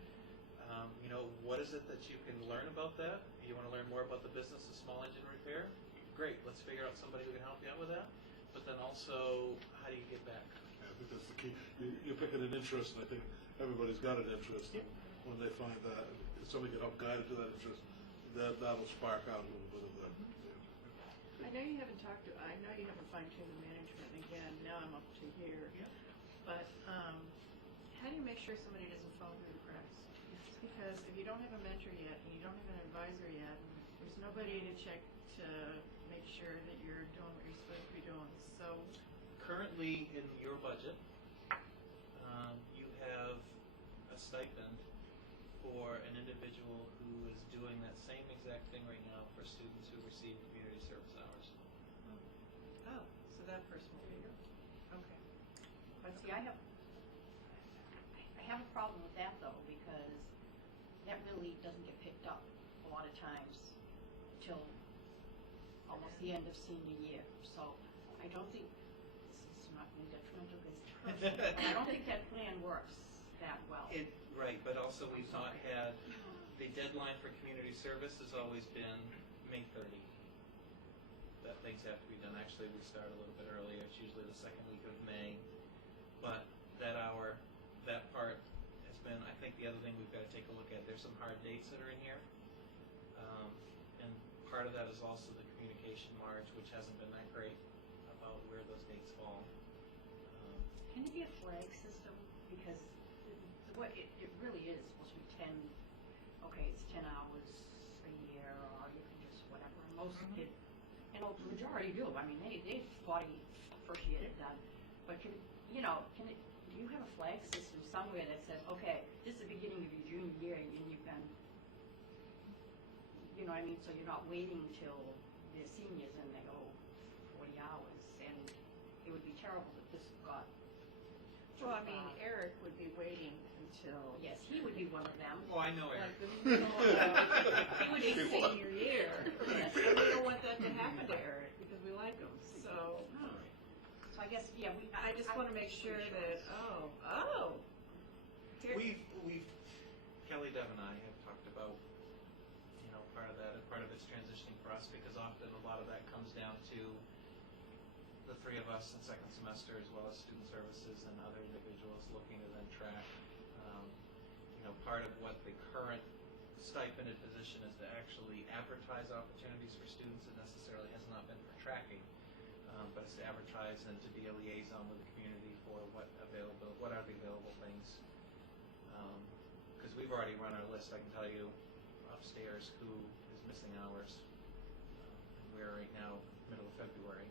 you know, what is it that you can learn about that? You want to learn more about the business of small engine repair? Great, let's figure out somebody who can help you out with that. But then also, how do you get back? I think that's the key. You're picking an interest, and I think everybody's got an interest, and when they find that, if somebody can help guide it to that interest, that'll spark out a little bit of that. I know you haven't fine-tuned the management, and again, now I'm up to here. But, how do you make sure somebody doesn't fall through the cracks? Because if you don't have a mentor yet, and you don't have an advisor yet, there's nobody to check to make sure that you're doing what you're supposed to be doing, so. Currently, in your budget, you have a stipend for an individual who is doing that same exact thing right now for students who receive community service hours. Oh, so that person will be, okay. But see, I have a problem with that though, because that really doesn't get picked up a lot of times till almost the end of senior year. So I don't think, this is not going to be detrimental against the person, but I don't think that plan works that well. Right, but also we've not had, the deadline for community service has always been May 30. That things have to be done. Actually, we start a little bit earlier. It's usually the second week of May. But that part has been, I think the other thing we've got to take a look at, there's some hard dates that are in here. And part of that is also the communication marge, which hasn't been that great about where those dates fall. Can it be a flag system? Because what it really is supposed to be 10, okay, it's 10 hours a year, or you can just whatever. And most the majority do. I mean, they 40 first year they've done. But do you have a flag system somewhere that says, okay, this is the beginning of your junior year, and you can, you know what I mean? So you're not waiting till they're seniors and they go 40 hours, and it would be terrible if this got. Well, I mean, Eric would be waiting until. Yes, he would be one of them. Oh, I know Like Eric. the middle of, he would be senior year. Yes, and we don't want that to happen to Eric, because we like him, so. So I guess, yeah, I just want to make sure that, here- We've Kelly, Deb, and I have talked about, part of that, and part of it's transitioning for us, because often a lot of that comes down to the three of us in second semester, as well as student services and other individuals looking to then track. Part of what the current stipended position is to actually advertise opportunities for students. It necessarily has not been for tracking, but it's to advertise and to be a liaison with the community for what are the available things. Because we've already run our list. I can tell you upstairs who is missing hours. We're right now middle of February.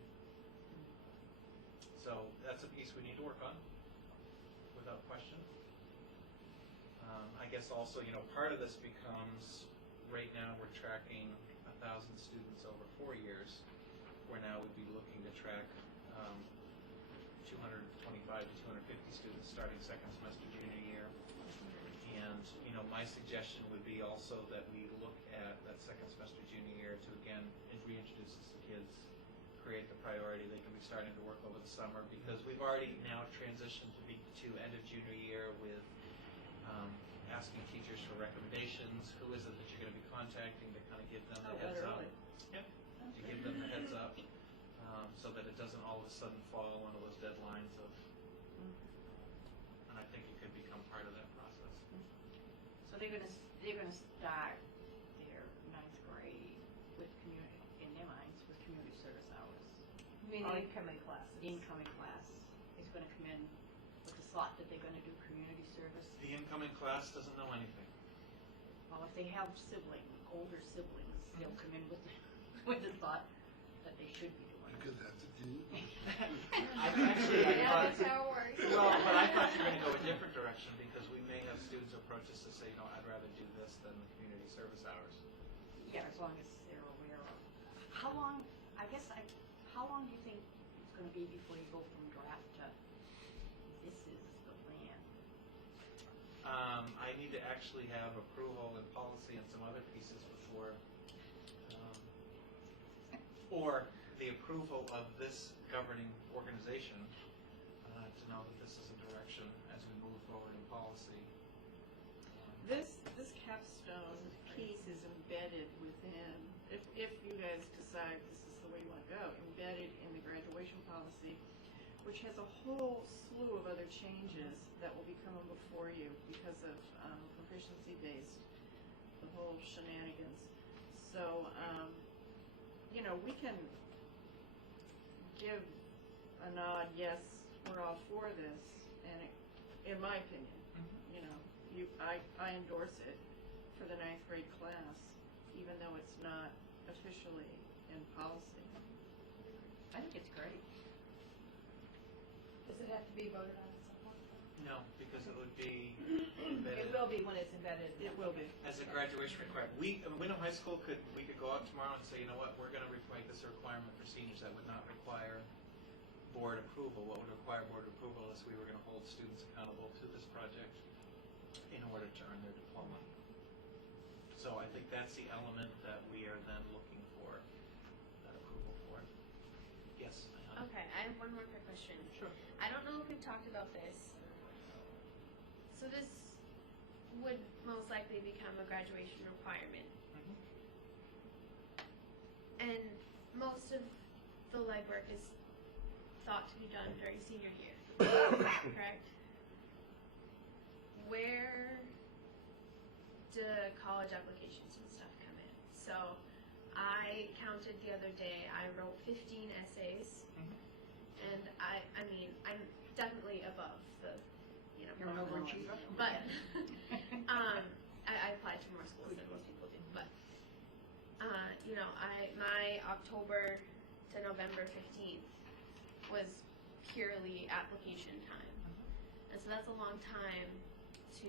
So that's a piece we need to work on, without question. I guess also, part of this becomes, right now we're tracking 1,000 students over 4 years, where now we'd be looking to track 225 to 250 students starting second semester junior year. And, my suggestion would be also that we look at that second semester junior year to, again, reintroduce this to kids, create the priority. They can be starting to work over the summer, because we've already now transitioned to end of junior year with asking teachers for recommendations. Who is it that you're going to be contacting to kind of give them the heads up? Yep. To give them the heads up, so that it doesn't all of a sudden fall one of those deadlines of. And I think it could become part of that process. So they're gonna start their 9th grade with community, in their minds, with community service hours. You mean the incoming classes? The incoming class is gonna come in with the thought that they're gonna do community service. The incoming class doesn't know anything. Well, if they have older siblings, they'll come in with the thought that they should be doing. You're gonna have to do. I thought, That's how it works. well, but I thought you were going to go a different direction, because we may have students approach us to say, I'd rather do this than the community service hours. Yeah, as long as they're aware of. How long do you think it's gonna be before you go from draft to this is the plan? I need to actually have approval and policy and some other pieces before, or the approval of this governing organization to know that this is a direction as we move forward in policy. This capstone piece is embedded within, if you guys decide this is the way you want to go, embedded in the graduation policy, which has a whole slew of other changes that will be coming before you because of proficiency-based, the whole shenanigans. So, you know, we can give a nod, yes, we're all for this, and in my opinion, you know, I endorse it for the 9th grade class, even though it's not officially in policy. I think it's great. Does it have to be voted on at some point? No, because it would be It embedded will be when it's embedded. It will be. as a graduation requirement. Wyndham High School could go out tomorrow and say, you know what, we're going to make this a requirement for seniors. That would not require board approval. What would require board approval is we were going to hold students accountable to this project in order to earn their diploma. So I think that's the element that we are then looking for that approval for. Yes. Okay, I have one more quick question. Sure. I don't know if we've talked about this. So this would most likely become a graduation requirement. And most of the legwork is thought to be done during senior year, correct? Where do college applications and stuff come in? So I counted the other day, I wrote 15 essays, and I mean, I'm definitely above the, you know, You're an overachiever. but I applied to more schools than most people do. But you know, my October to November 15th was purely application time, and so that's a long time to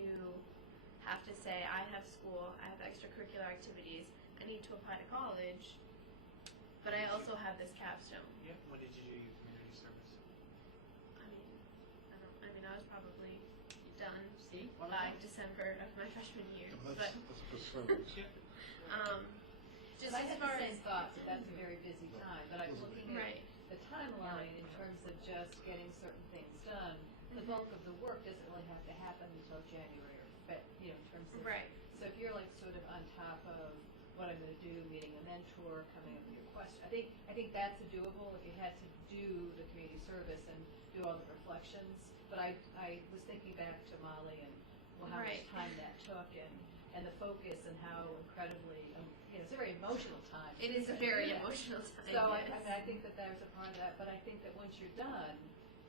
have to say I have school, I have extracurricular activities, I need to apply to college, but I also have this capstone. Yeah. When did you do your community service? I was probably done See? by December of my freshman year. But That's a percentage. just I as had far the as same thought, that that's a very busy time, but I'm looking at right, the timeline in terms of just getting certain things done. The bulk of the work doesn't really have to happen until January, but, you know, in terms of. right, So if you're like sort of on top of what I'm gonna do, meeting a mentor, coming up with your question, I think that's doable if you had to do the community service and do all the reflections. But I was thinking back to Molly and, well, how much Right. time that took and the focus and how incredibly, you know, it's a very emotional time. it is a very emotional time. So yes. I think that there's a part of that, but I think that once you're done,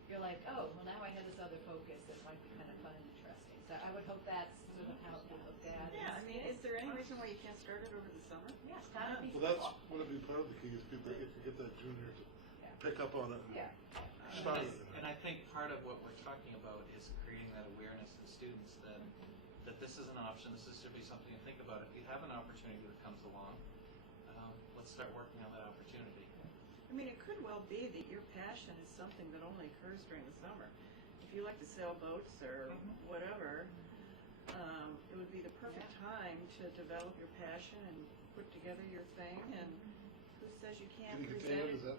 you're like, oh, well, now I have this other focus that might be kind of fun and interesting. So I would hope that's sort of how it would look at. Yeah, I mean, is there any reason why you can't start it over the summer? Yeah, start it Well, that's, before. would it be part of the key is people, if you get that junior to Yeah. pick up on it. Yeah. Start it. And I think part of what we're talking about is creating that awareness in students that this is an option, this should be something to think about. If you have an opportunity that comes along, let's start working on that opportunity. I mean, it could well be that your passion is something that only occurs during the summer. If you like to sail boats or whatever, it would be the perfect time to develop your passion and put together your thing, and who says you can't Getting present contained, is that?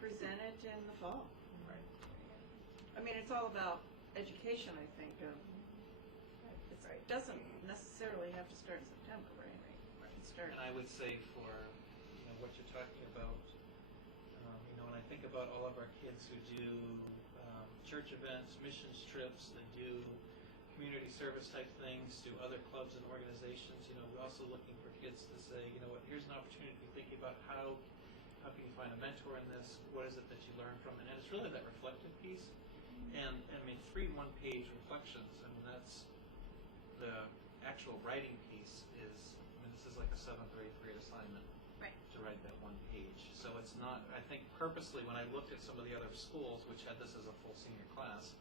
present it in the fall? Right. I mean, it's all about education, I think. It doesn't necessarily have to start in September, right? It can start. And I would say for what you're talking about, when I think about all of our kids who do church events, missions trips, that do community service type things, do other clubs and organizations, we're also looking for kids to say, here's an opportunity to be thinking about how can you find a mentor in this? What is it that you learn from it? And it's really that reflective piece. And I mean, 3 one-page reflections. I mean, that's the actual writing piece is. This is like a 7th or 8th grade assignment. Right. To write that 1 page. So it's not. I think purposely when I looked at some of the other schools which had this as a full senior class,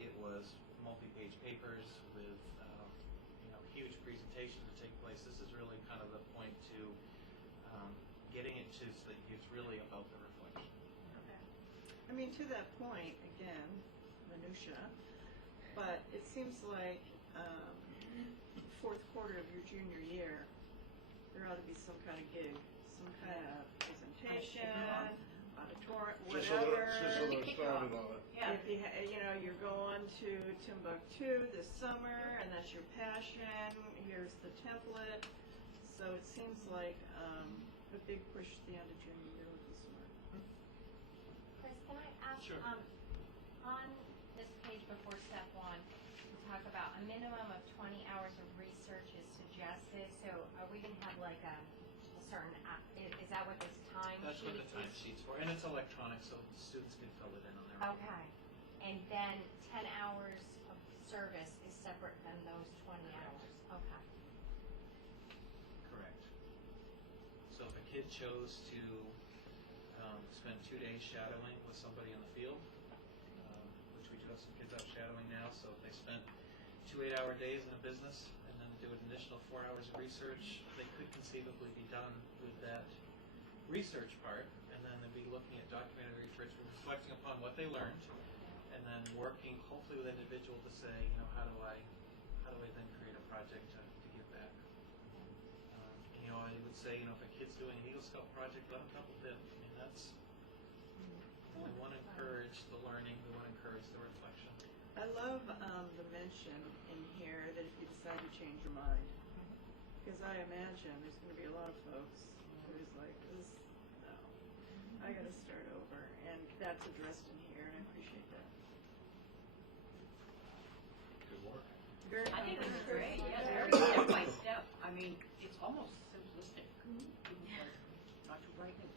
it was multi-page papers with huge presentations to take place. This is really kind of the point to getting it to so that it's really about the reflection. Okay. I mean, to that point, again, minutia, but it seems like 4th quarter of your junior year, there ought to be some kind of gig, some kind of presentation, auditorium, Just so whatever. they're started on it. Yeah. If you're going to Timbuktu this summer, and that's your passion, here's the template. So it seems like a big push at the end of junior year would be smart. Chris, can I ask, Sure. On this page before step 1, we talk about a minimum of 20 hours of research is suggested. So are we going to have like a certain, is that what this time That's sheet what the time sheet's for, and it's electronic, so students can fill it in on their own. Okay. And then 10 hours of service is separate than those 20 hours. Okay. Correct. So if a kid chose to spend 2 days shadowing with somebody in the field, which we do have some kids out shadowing now, so if they spent 2 8-hour days in a business and then do an additional 4 hours of research, they could conceivably be done with that research part, and then they'd be looking at documented research, reflecting upon what they learned, and then working hopefully with an individual to say, how do I then create a project to give back. I would say, if a kid's doing an Eagle Scout project, let them couple dip. I mean, that's, we want to encourage the learning, we want to encourage the reflection. I love the mention in here that if you decide to change your mind, because I imagine there's going to be a lot of folks who's like, no, I got to start over, and that's addressed in here, and I appreciate that. Good work. Very I think it's comprehensive. great, yeah, very step by step. I mean, it's almost simplistic. Not to write it.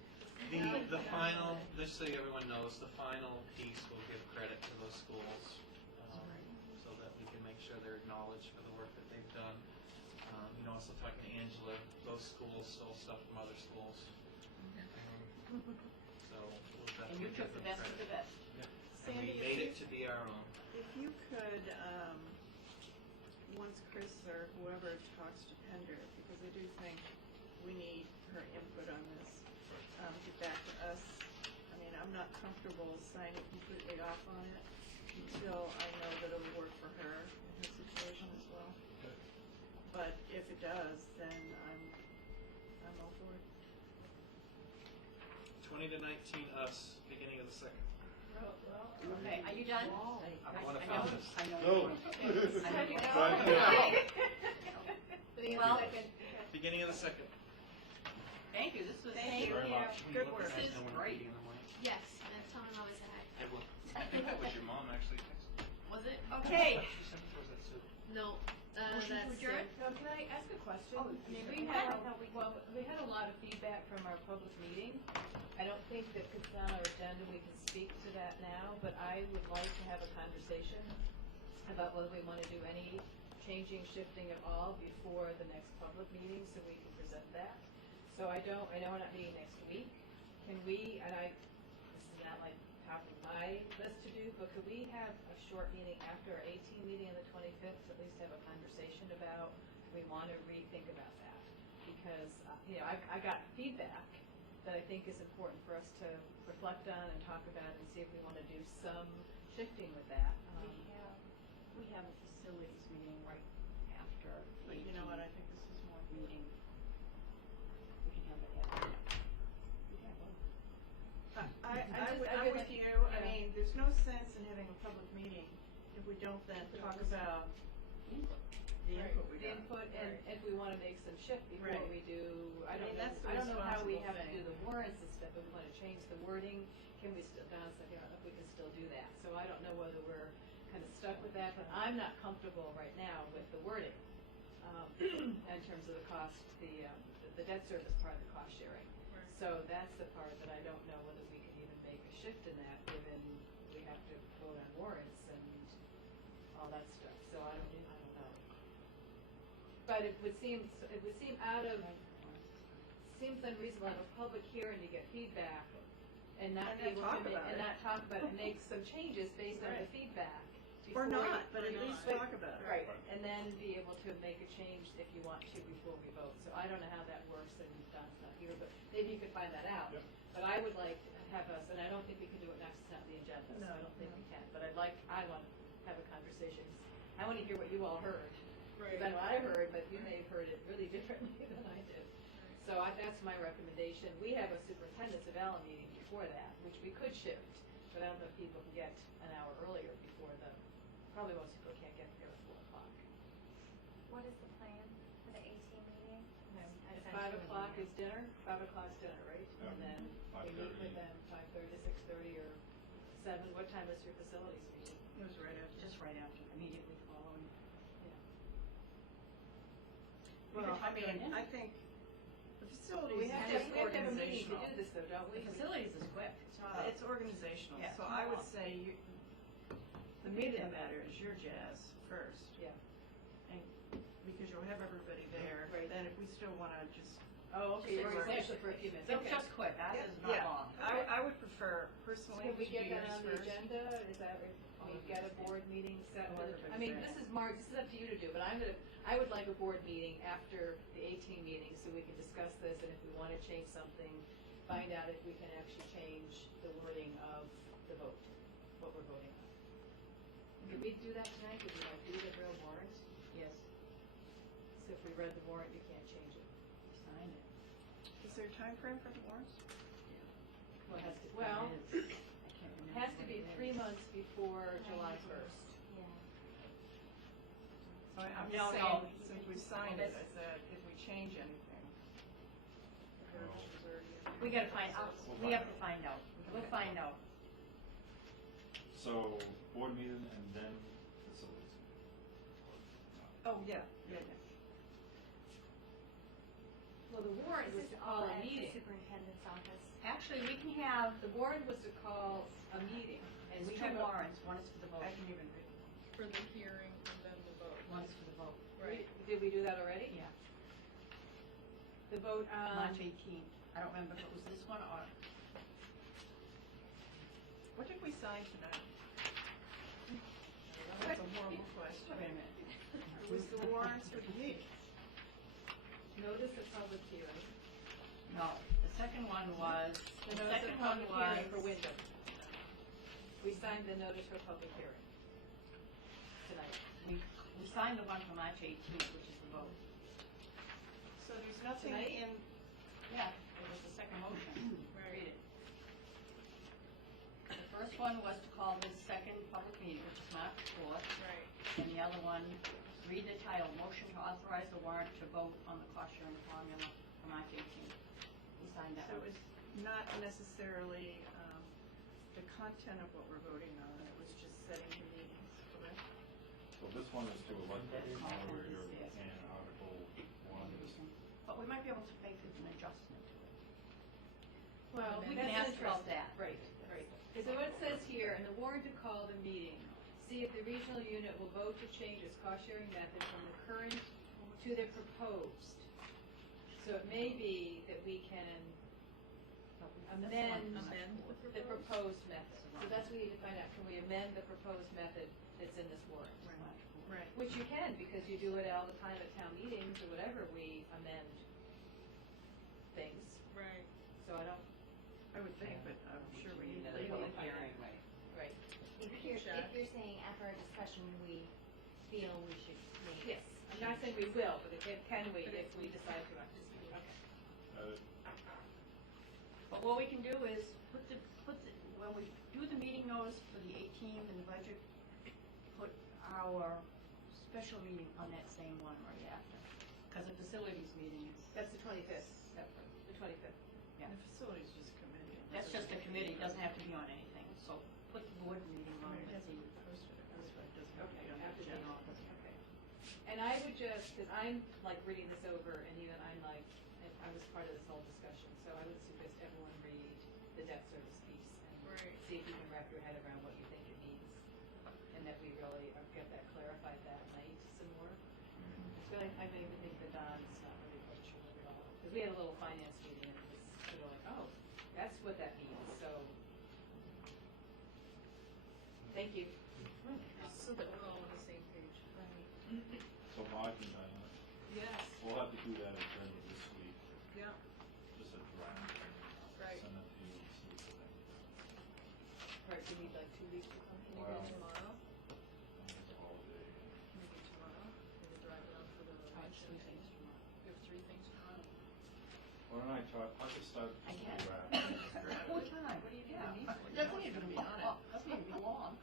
The final, just so everyone knows, the final piece will give credit to those schools, so that we can make sure they're acknowledged for the work that they've done. Also talking to Angela, those schools stole stuff from other schools. So we'll And you definitely took give the them best of credit. the best. And we Sandy, made it to be our own. if you could, once Chris or whoever talks to Pender, because I do think we need her input on this, get back to us. I mean, I'm not comfortable signing completely off on it until I know that it'll work for her and her situation as well. But if it does, then I'm all for it. 20 to 19 us, beginning of the second. Okay, are you done? I want to I know, finish this. I know. No. How do you know? Right. Well, Beginning of the second. Thank you, this was. Thank you. Good work. This is great. Yes, and tell my mom I said hi. I think that was your mom actually texted. Was it? okay. She sent it to us at Sue. No. Motion to That's adjourn? So can I ask a question? Oh, I mean, you we said had, that. we had a lot of feedback from our public meeting. I don't think that because it's on our agenda, we can speak to that now, but I would like to have a conversation about whether we want to do any changing, shifting at all before the next public meeting, so we can present that. So I know we're not meeting next week. Can we, this is not like top of my list to do, but could we have a short meeting after our 18 meeting on the 25th to at least have a conversation about, we want to rethink about that? Because, I got feedback that I think is important for us to reflect on and talk about and see if we want to do some shifting with that. We have a facilities meeting right after the But you know what, I think this is more meeting. We can have it after. We have one. I'm with you. I mean, there's no sense in having a public meeting if we don't then talk about the input we The got. input, and if we want to make some shift before Right. we do, I mean, don't know, that's the I don't know how we responsible have to thing. do the warrants and stuff, if we want to change the wording, can we still, Don's like, if we can still do that. So I don't know whether we're kind of stuck with that, but I'm not comfortable right now with the wording, in terms of the cost, the debt service part of the cost sharing. So that's the part that I don't know whether we can even make a shift in that, given we have to vote on warrants and all that stuff, so I don't know. But it would seem seems unreasonable to have a public hearing to get feedback and not be And able not to talk about it. not talk about it and make some changes based on the Right. feedback. Or before not, you- but at least talk about it. Right, and then be able to make a change if you want to before we vote. So I don't know how that works, and Don's not here, but maybe you could find that out. Yep. But I would like to have us, and I don't think we can do it next, it's not on the agenda, so I don't think we can. But I want to have a conversation. I want to hear what you all heard. Because I know I heard, but you may have heard it really differently than I did. So that's my recommendation. We have a superintendent's eval meeting before that, which we could shift, but I don't know if people can get an hour earlier before probably most people can't get here at 4 o'clock. What is the plan for the 18 meeting? At 5 o'clock is dinner, 5 o'clock's dinner, right? Yeah. And then we 5:30. meet with them 5:30, 6:30, or 7, what time is your facilities meeting? It was right after. Just right after, immediately following. Well, could type it in. I think the facilities We is have just to have a meeting to organizational. do this though, don't we? The facilities is quick, it's not a. It's organizational, Yeah. so I would say the meeting matter is your jazz first. Yeah. And, because you'll have everybody there, Right. then if we still wanna just. Oh, okay, you're Just organizational for a few minutes, It's okay. just quick, that is not Yeah, long. I would prefer personally Can to we do get that yours on the first. agenda, is that, we get a board meeting set for the, I mean, this is Mark, this is up to you to do, but I would like a board meeting after the 18 meeting, so we can discuss this, and if we wanna change something, find out if we can actually change the wording of the vote, what we're voting on. Did we do that tonight, did we like do the real warrant? Yes, So if we read the warrant, you can't change it. sign it. Is there a time frame for the warrants? Well, it has to, well, It is. I can't remember has to what be it 3 is. months before July 1st. Yeah. So I'm No, just no. saying, since we signed it, I said, if we change anything. We gotta find out, we have to find out, we'll find out. So, board meeting and then facilities. Oh, yeah. Well, the warrant was to call a meeting. Superintendent's office. Actually, we can have, The warrant was to call a meeting, and there's we two have a. warrants, one is for the vote, I can even read it. For the hearing and then the vote. one is for the vote. Did we do that already? Yeah. The vote on. March 18th. I don't remember if it was this one or, What did we sign tonight? That's a horrible question. wait a minute. It was the warrants for the meeting. Notice of public hearing. No, the second one was, The the notice second of one public hearing for was, Wyndham. We signed the notice for public hearing tonight. we signed the one for March 18th, which is the vote. So there's nothing Tonight? in, Yeah, it was the second motion. Read it. The first one was to call this second public meeting, which is March 4th. Right. And the other one, read the title, motion to authorize the warrant to vote on the cost sharing formula for March 18th. We signed that so one. it's not necessarily, the content of what we're voting on, it was just setting the meetings, correct? So this one is to elect a That's moderator content is this. and Article 1 is. But we might be able to make an adjustment to it. Well, We that's can ask about interesting. that. Right, right. So what it says here, in the warrant to call the meeting, see if the regional unit will vote to change its cost-sharing method from the current to the proposed. So it may be that we can amend the proposed method. So that's what we need to find out. Can we amend the proposed method that's in this warrant? Right. Which you can, because you do it all the time at town meetings or whatever, we amend things. Right. So I don't, I would think, but I'm sure we need to. Legally legally find find out. out. right. If you're saying after our discussion, we feel we should make. Yes, I'm not saying we will, but it can we if we decide to. Okay. But what we can do is when we do the meeting notice for the 18th and the budget, put our special meeting on that same one right after. Because the facilities meeting is, That's the 25th, the 25th. yeah, The facility's just a committee. that's just a committee, it doesn't have to be on anything. So put the board meeting on, It let's hasn't see. been posted, that's why it doesn't have to Okay, be on the after the agenda. Okay. And I would just, because I'm like reading this over, and even I'm like, I was part of this whole discussion, so I would suggest everyone read the debt service piece and Right. see if you can wrap your head around what you think it means, and that we really get that clarified that night some more. So I even think that Don's not really quite sure of it all, because we had a little finance meeting, and it was sort of like, oh, that's what that means, so. Thank you. So that we're all on the same page. So Mark and Diana, Yes, we'll have to do that at the end of this week, yeah. just a draft. And Right. Send it to you and see what they Right, you need like 2 weeks to come, can you Wow. go tomorrow? think. It's a holiday. Maybe tomorrow, maybe drive around for the lunch. You have 3 things tomorrow. Why don't I try, I'll just start I with can. the draft. What time? What do you Yeah. need? It doesn't need to be on it. Doesn't need to be long.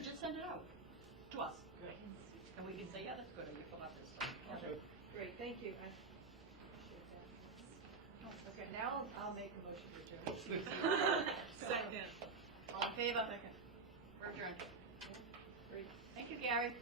Just send it out to us. Great. And we can say, yeah, that's good, and we fill out this stuff. Okay. Great, thank you. I appreciate that. Okay, now I'll make a motion to adjourn. Second. All favor? We're adjourned. Great. Thank you, Gary.